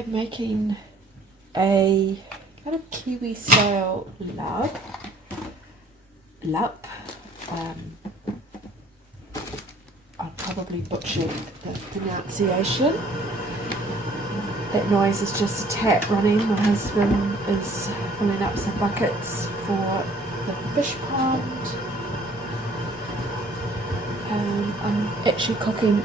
I'm making a kind of Kiwi-style larb. I'll probably butcher the pronunciation. That noise is just a tap running. My husband is filling up some buckets for the fish pond. I'm actually going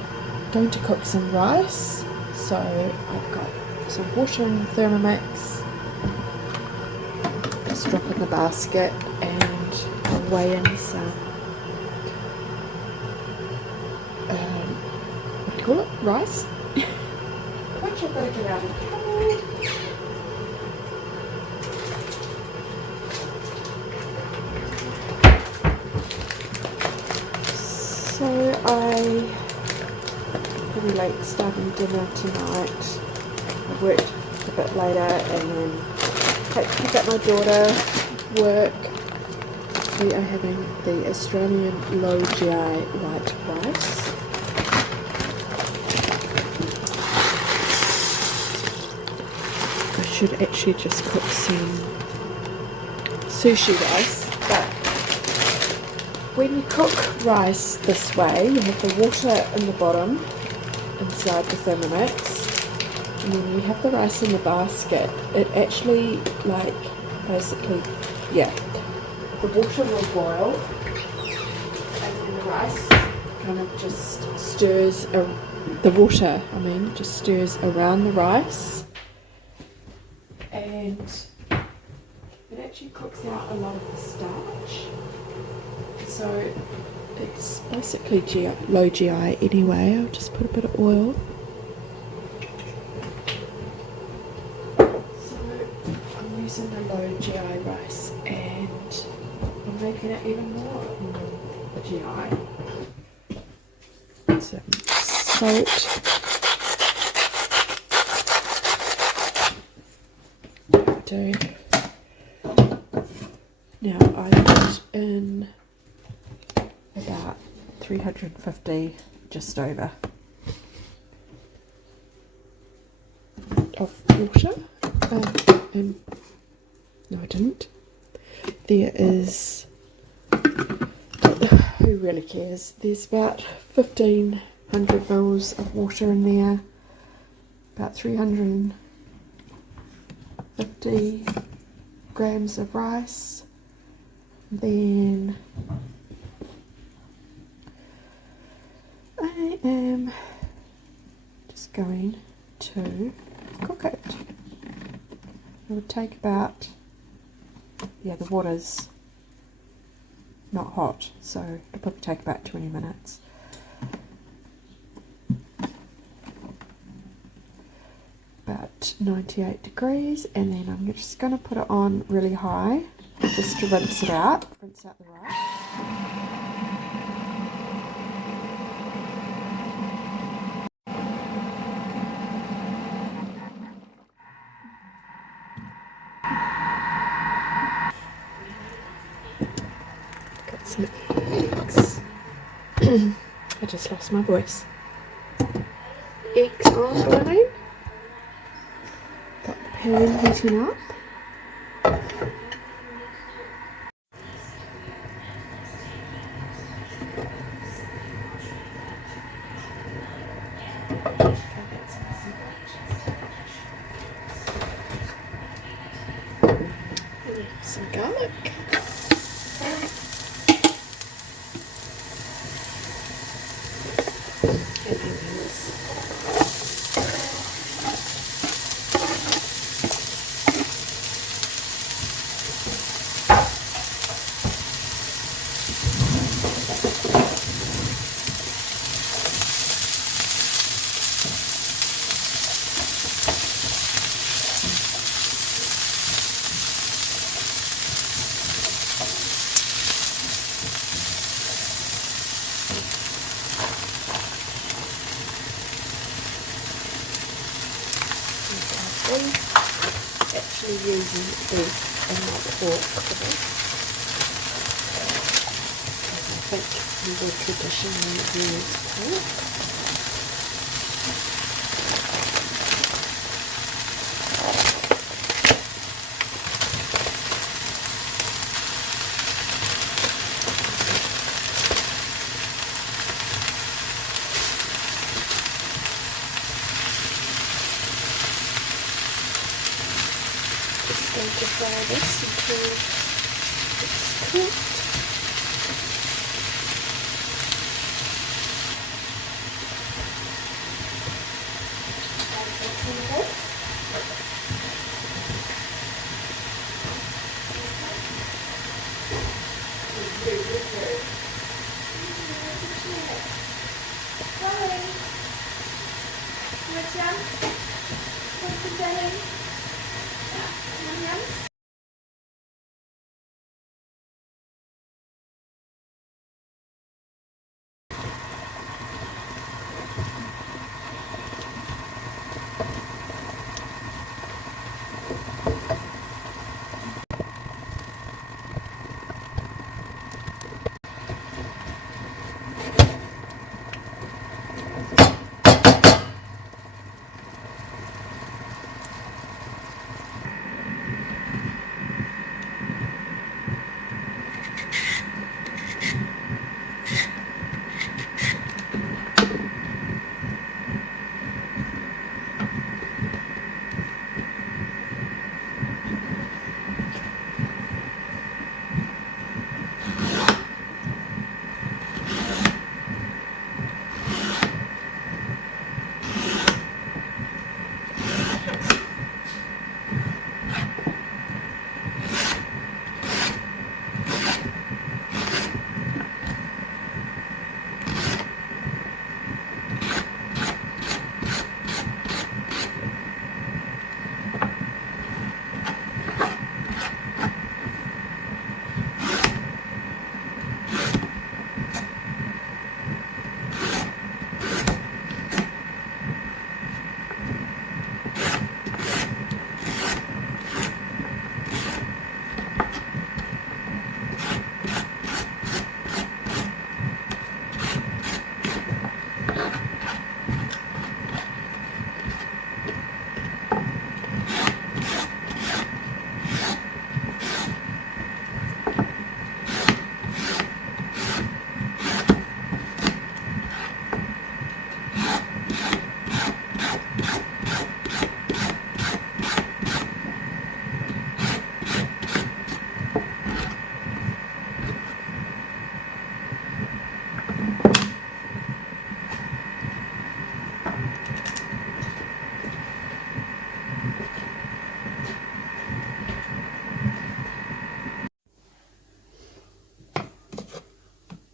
to cook some rice. So I've got some water in the Thermomix. Just drop in the basket and I'll weigh in some, what do you call it? Rice? Which I've got to get out of the cupboard. So pretty late starting dinner tonight. I worked a bit later and then pick up my daughter, work. We are having the Australian low GI white rice. I should actually just cook some sushi rice, but when you cook rice this way, you have the water in the bottom inside the Thermomix, and then you have the rice in the basket. It actually, basically, the water will boil, and then the rice kind of just stirs, just stirs around the rice, and it actually cooks out a lot of the starch. So it's basically low GI anyway. I'll just put a bit of oil. So I'm using the low GI rice and I'm making it even more GI. Some salt. Now I put in about 350, just over, of water. And no, I didn't. There is, who really cares? There's about 1500 mils of water in there, about 350 grams of rice, then I am just going to cook it. It would take about, the water's not hot, so it'll probably take about 20 minutes. About 98 degrees, and then I'm just going to put it on really high just to rinse out the rice. Got some eggs. I just lost my voice. Eggs are boiling. Got the pan heating up. Some garlic. And onions. Actually using beef and not pork for this. I think we would traditionally use pork. fry this until it's cooked.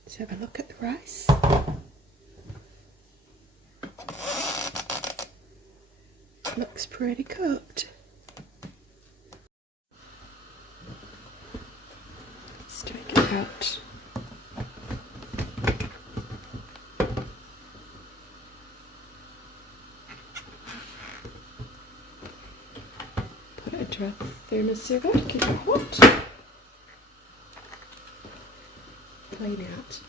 Let's have a look at the rice. Looks pretty cooked. Let's take it out. Put it into a thermoserver, keep it hot. Clean out.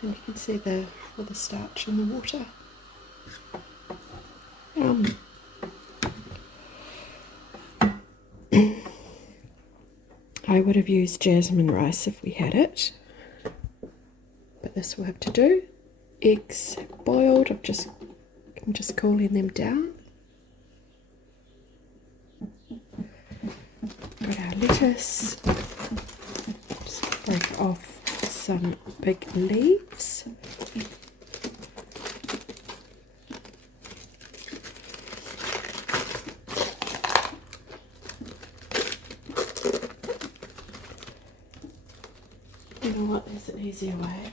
And you can see all the starch in the water. I would have used jasmine rice if we had it, but this will have to do. Eggs boiled, I'm just cooling them down. Got our lettuce, just break off some big leaves. You know what, there's an easier way.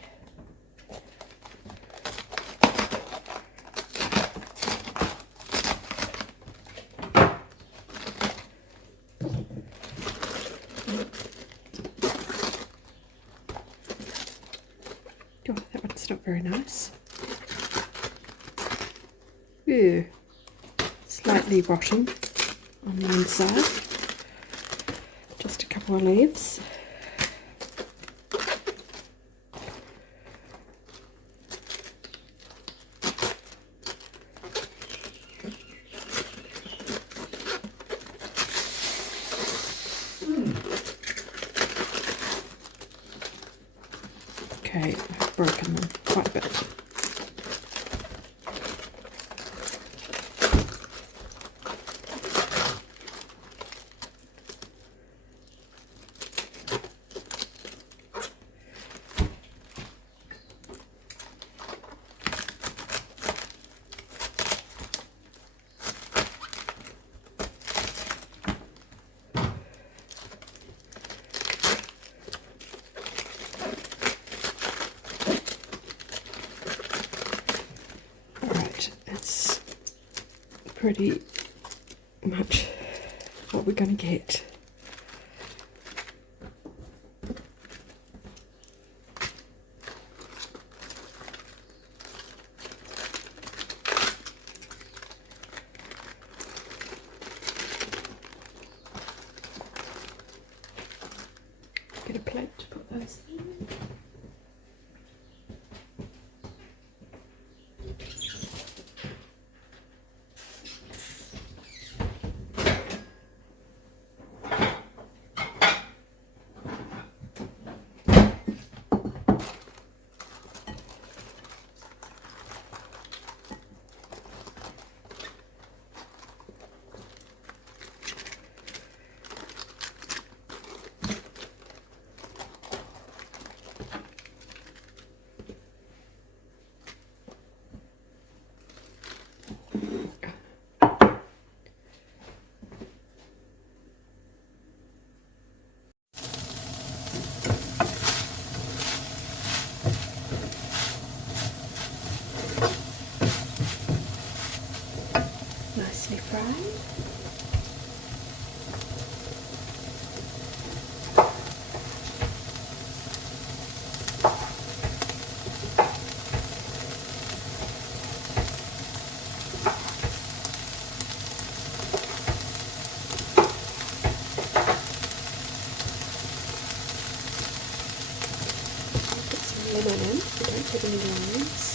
Oh, that one's not very nice. Ew. Slightly rotten on the inside. Just a couple of leaves. Okay, I've broken them quite a bit. pretty much what we're going to get. Get a plate to put those in. Nicely fried. Put some lemon in. We don't put any lemons.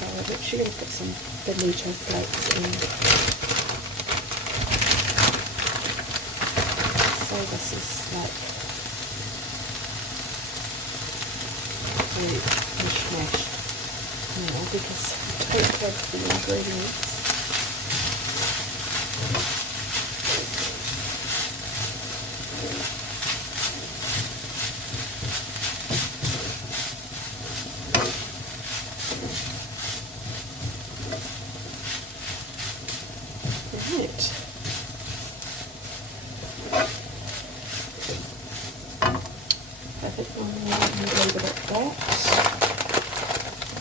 I'm actually going to put some bonito flakes in. So this is like really mishmash now because I don't have the ingredients. I think I'm going to leave it at that.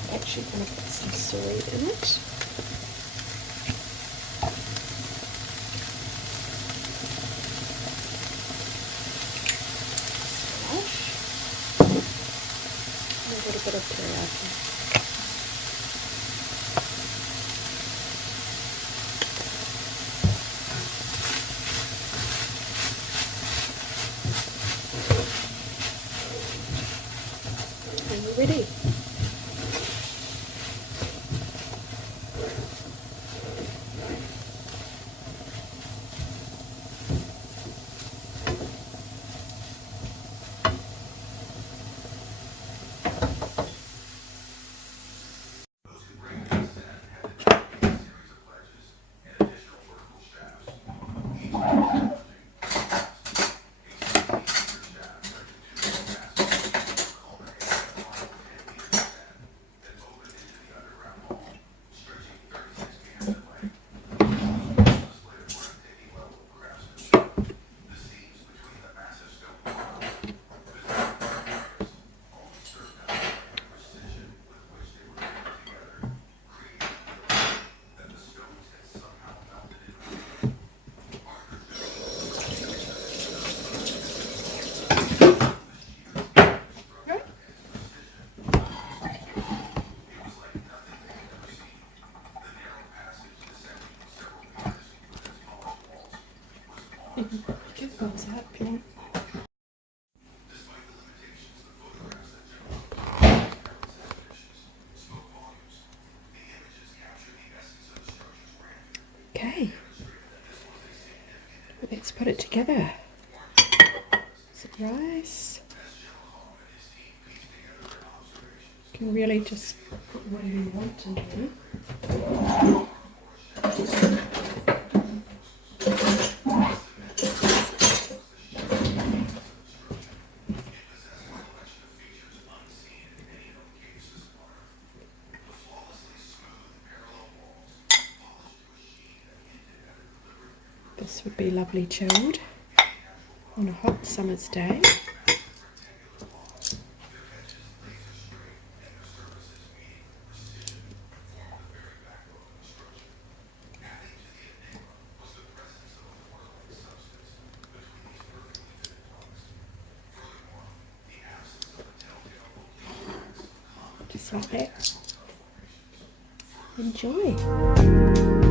I'm actually going to put some soy in it. Squash. And a little bit of teriyaki. Ready. Give thumbs up if you want. Okay, let's put it together. Some rice. You can really just put whatever you want in there. This would be lovely chilled on a hot summer's day. Just like that. Enjoy.